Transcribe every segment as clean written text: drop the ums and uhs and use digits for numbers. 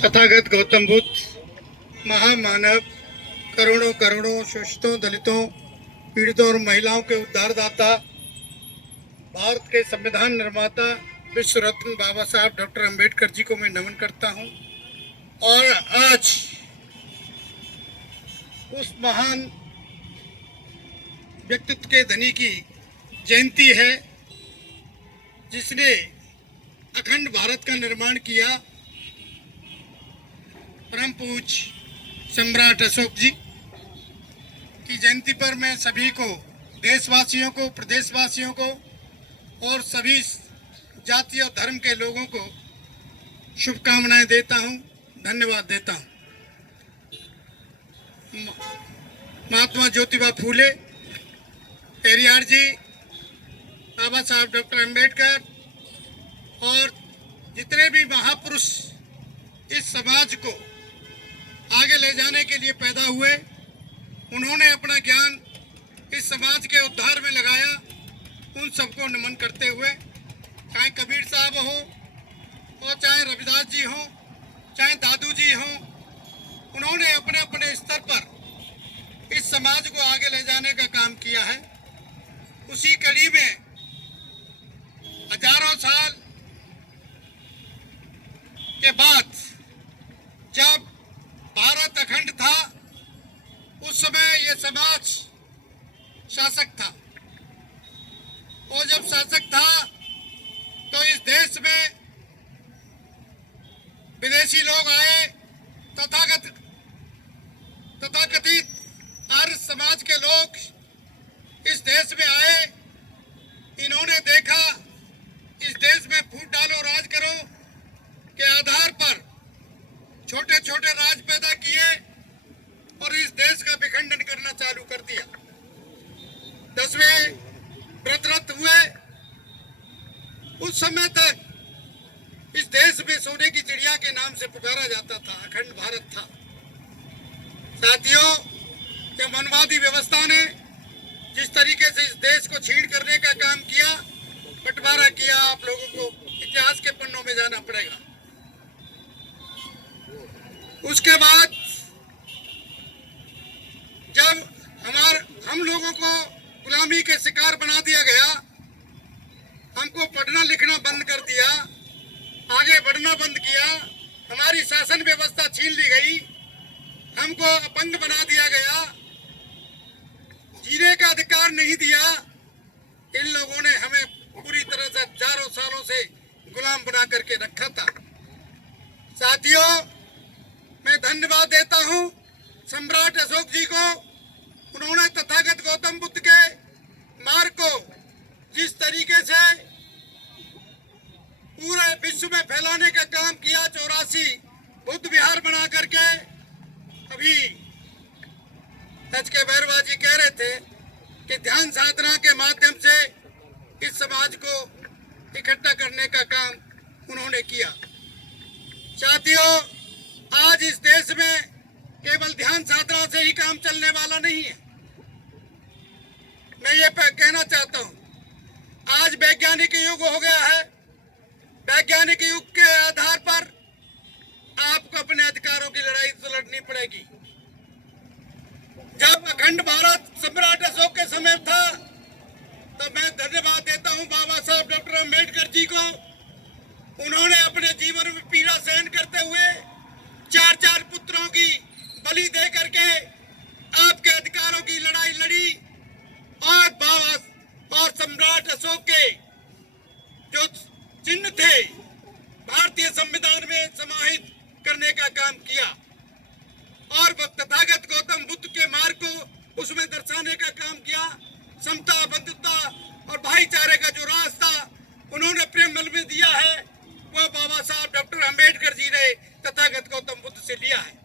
तथागत गौतम बुद्ध महामानव, करोड़ों करोड़ों शोषितों, दलितों, पीड़ितों और महिलाओं के उद्धारदाता, भारत के संविधान निर्माता, विश्व रत्न बाबा साहब डॉक्टर अंबेडकर जी को मैं नमन करता हूं। और आज उस महान व्यक्तित्व के धनी की जयंती है जिसने अखंड भारत का निर्माण किया। परम पूज्य सम्राट अशोक जी की जयंती पर मैं सभी को, देशवासियों को, प्रदेशवासियों को और सभी जाति और धर्म के लोगों को शुभकामनाएं देता हूं, धन्यवाद देता हूं। महात्मा ज्योतिबा फूले, पेरियार जी, बाबा साहब डॉक्टर अंबेडकर और जितने भी महापुरुष इस समाज को आगे ले जाने के लिए पैदा हुए, उन्होंने अपना ज्ञान इस समाज के उद्धार में लगाया। उन सबको नमन करते हुए, चाहे कबीर साहब हो और चाहे रविदास जी हो, चाहे दादू जी हो, उन्होंने अपने अपने स्तर पर इस समाज को आगे ले जाने का काम किया है। उसी कड़ी में हजारों साल के बाद जब भारत अखंड था, उस समय यह समाज शासक था। और जब शासक था तो इस देश में विदेशी लोग आए, तथाकथित आर्य समाज के लोग इस देश में आए। इन्होंने देखा इस देश में फूट डालो राज करो के आधार पर छोटे छोटे राज पैदा किए और इस देश का विखंडन करना चालू कर दिया। 10वें व्रतरत हुए। उस समय तक इस देश में सोने की चिड़िया के नाम से पुकारा जाता था, अखंड भारत था। साथियों, ये मनवादी व्यवस्था ने जिस तरीके से इस देश को छीन करने का काम किया, बंटवारा किया, आप लोगों को इतिहास के पन्नों में जाना पड़ेगा। उसके बाद जब हम लोगों को गुलामी के शिकार बना दिया गया, हमको पढ़ना लिखना बंद कर दिया, आगे बढ़ना बंद किया, हमारी शासन व्यवस्था छीन ली गई, हमको अपंग बना दिया गया, जीने का अधिकार नहीं दिया। इन लोगों ने हमें पूरी तरह से हजारों सालों से गुलाम बना करके रखा था। साथियों, मैं धन्यवाद देता हूं सम्राट अशोक जी को। उन्होंने तथागत गौतम बुद्ध के मार्ग को जिस तरीके से पूरे विश्व में फैलाने का काम किया, 84 बुद्ध विहार बना करके, अभी सच के बैरवा जी कह रहे थे कि ध्यान साधना के माध्यम से इस समाज को इकट्ठा करने का काम उन्होंने किया। साथियों, आज इस देश में केवल ध्यान साधना से ही काम चलने वाला नहीं है। मैं ये कहना चाहता हूँ, आज वैज्ञानिक युग हो गया है। वैज्ञानिक युग के आधार पर आपको अपने अधिकारों की लड़ाई तो लड़नी पड़ेगी। जब अखंड भारत सम्राट अशोक के समय था, तो मैं धन्यवाद देता हूँ बाबा साहब डॉक्टर अंबेडकर जी को। उन्होंने अपने जीवन में पीड़ा सहन करते हुए 4 पुत्रों की बलि दे करके आपके अधिकारों की लड़ाई लड़ी और बाबा और सम्राट अशोक के जो चिन्ह थे भारतीय संविधान में समाहित करने का काम किया और तथागत गौतम बुद्ध के मार्ग को उसमें दर्शाने का काम किया। समता, बंधुता और भाईचारे का जो रास्ता उन्होंने प्रेम बल में दिया है, वह बाबा साहब डॉक्टर अंबेडकर जी ने तथागत गौतम बुद्ध से लिया है।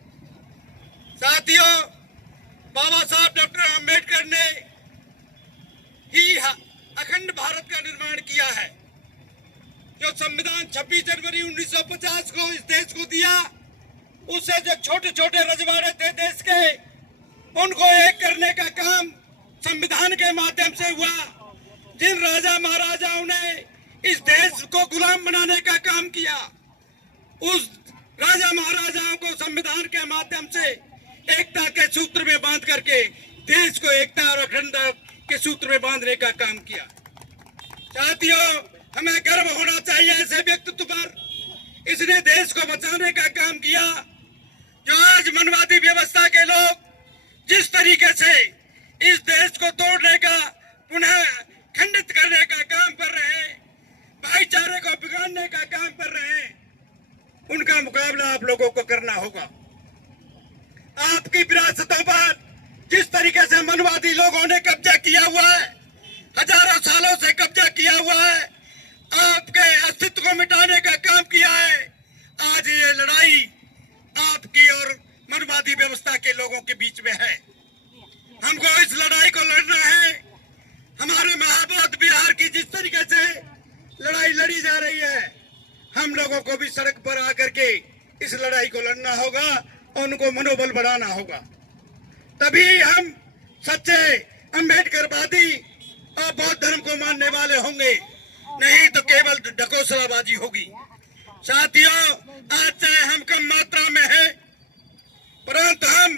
साथियों, बाबा साहब डॉक्टर अंबेडकर ने ही अखंड भारत का निर्माण किया है। जो संविधान 26 जनवरी 1950 को इस देश को दिया, उससे जो छोटे छोटे रजवाड़े थे देश के, उनको एक करने का काम संविधान के माध्यम से हुआ। जिन राजा महाराजाओं ने इस देश को गुलाम बनाने का काम किया, उस राजा महाराजा के माध्यम से एकता के सूत्र में बांध करके देश को एकता और अखंडता के सूत्र में बांधने का काम किया। साथियों, हमें गर्व होना चाहिए ऐसे व्यक्तित्व पर। इसने देश को बचाने का काम किया। जो आज मनवादी व्यवस्था के लोग जिस तरीके से इस देश को तोड़ने का, पुनः खंडित करने का काम कर रहे हैं, भाईचारे को बिगाड़ने का काम कर रहे हैं, उनका मुकाबला आप लोगों को करना होगा। आपकी विरासतों पर जिस तरीके से मनवादी लोगों ने कब्जा किया हुआ है, हजारों सालों से कब्जा किया हुआ है, आपके अस्तित्व को मिटाने का काम किया है। आज ये लड़ाई आपकी और मनवादी व्यवस्था के लोगों के बीच में है। हमको इस लड़ाई को लड़ना है। हमारे महाबोध बिहार की जिस तरीके से लड़ाई लड़ी जा रही है, हम लोगों को भी सड़क पर आकर के इस लड़ाई को लड़ना होगा और उनको मनोबल बढ़ाना होगा। तभी हम सच्चे अम्बेडकरवादी और बौद्ध धर्म को मानने वाले होंगे, नहीं तो केवल ढकोसलाबाजी होगी। साथियों, आज चाहे हम कम मात्रा में हैं, परंतु हम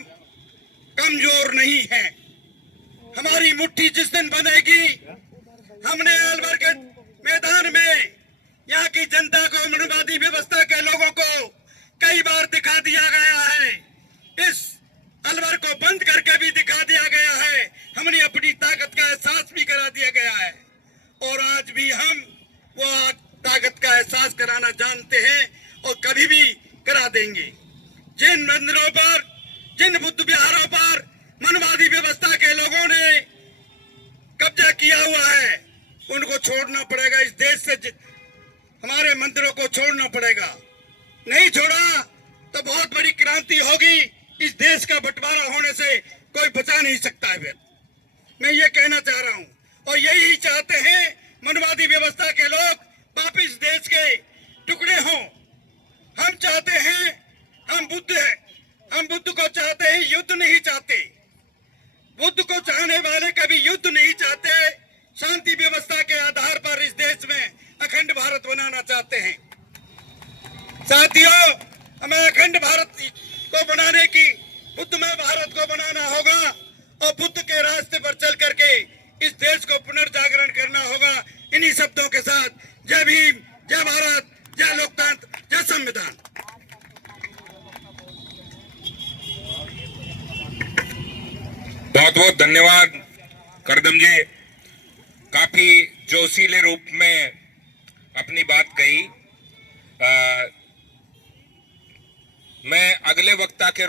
कमजोर नहीं हैं। हमारी मुट्ठी जिस दिन बनेगी, हमने अलवर के मैदान में यहाँ की जनता को, मनवादी व्यवस्था के लोगों को कई बार दिखा दिया गया है। इस अलवर को बंद करके भी दिखा दिया गया है। हमने अपनी ताकत का एहसास भी करा दिया गया है और आज भी हम वो ताकत का एहसास कराना जानते हैं और कभी भी करा देंगे। जिन मंदिरों पर, जिन बुद्ध विहारों पर मनवादी व्यवस्था के लोगों ने कब्जा किया हुआ है, उनको छोड़ना पड़ेगा। इस देश से हमारे मंदिरों को छोड़ना पड़ेगा। नहीं छोड़ा तो बहुत बड़ी क्रांति होगी। इस देश का बंटवारा होने से कोई बचा नहीं सकता है। फिर मैं ये कहना चाह रहा हूँ और यही चाहते हैं मनवादी व्यवस्था के लोग वापिस देश के टुकड़े हों। हम चाहते हैं, हम बुद्ध को चाहते हैं, युद्ध नहीं चाहते। बुद्ध को चाहने वाले कभी युद्ध नहीं चाहते, शांति व्यवस्था के आधार पर इस देश में अखंड भारत बनाना चाहते हैं। साथियों, हमें अखंड भारत को बनाने की, बुद्धमय भारत को बनाना होगा और बुद्ध के रास्ते पर चल करके इस देश को पुनर्जागरण करना होगा। इन्हीं शब्दों के साथ जय भीम, जय भारत, जय लोकतंत्र, जय संविधान। बहुत बहुत धन्यवाद करदम जी, काफी जोशीले रूप में अपनी बात कही। मैं अगले वक्ता के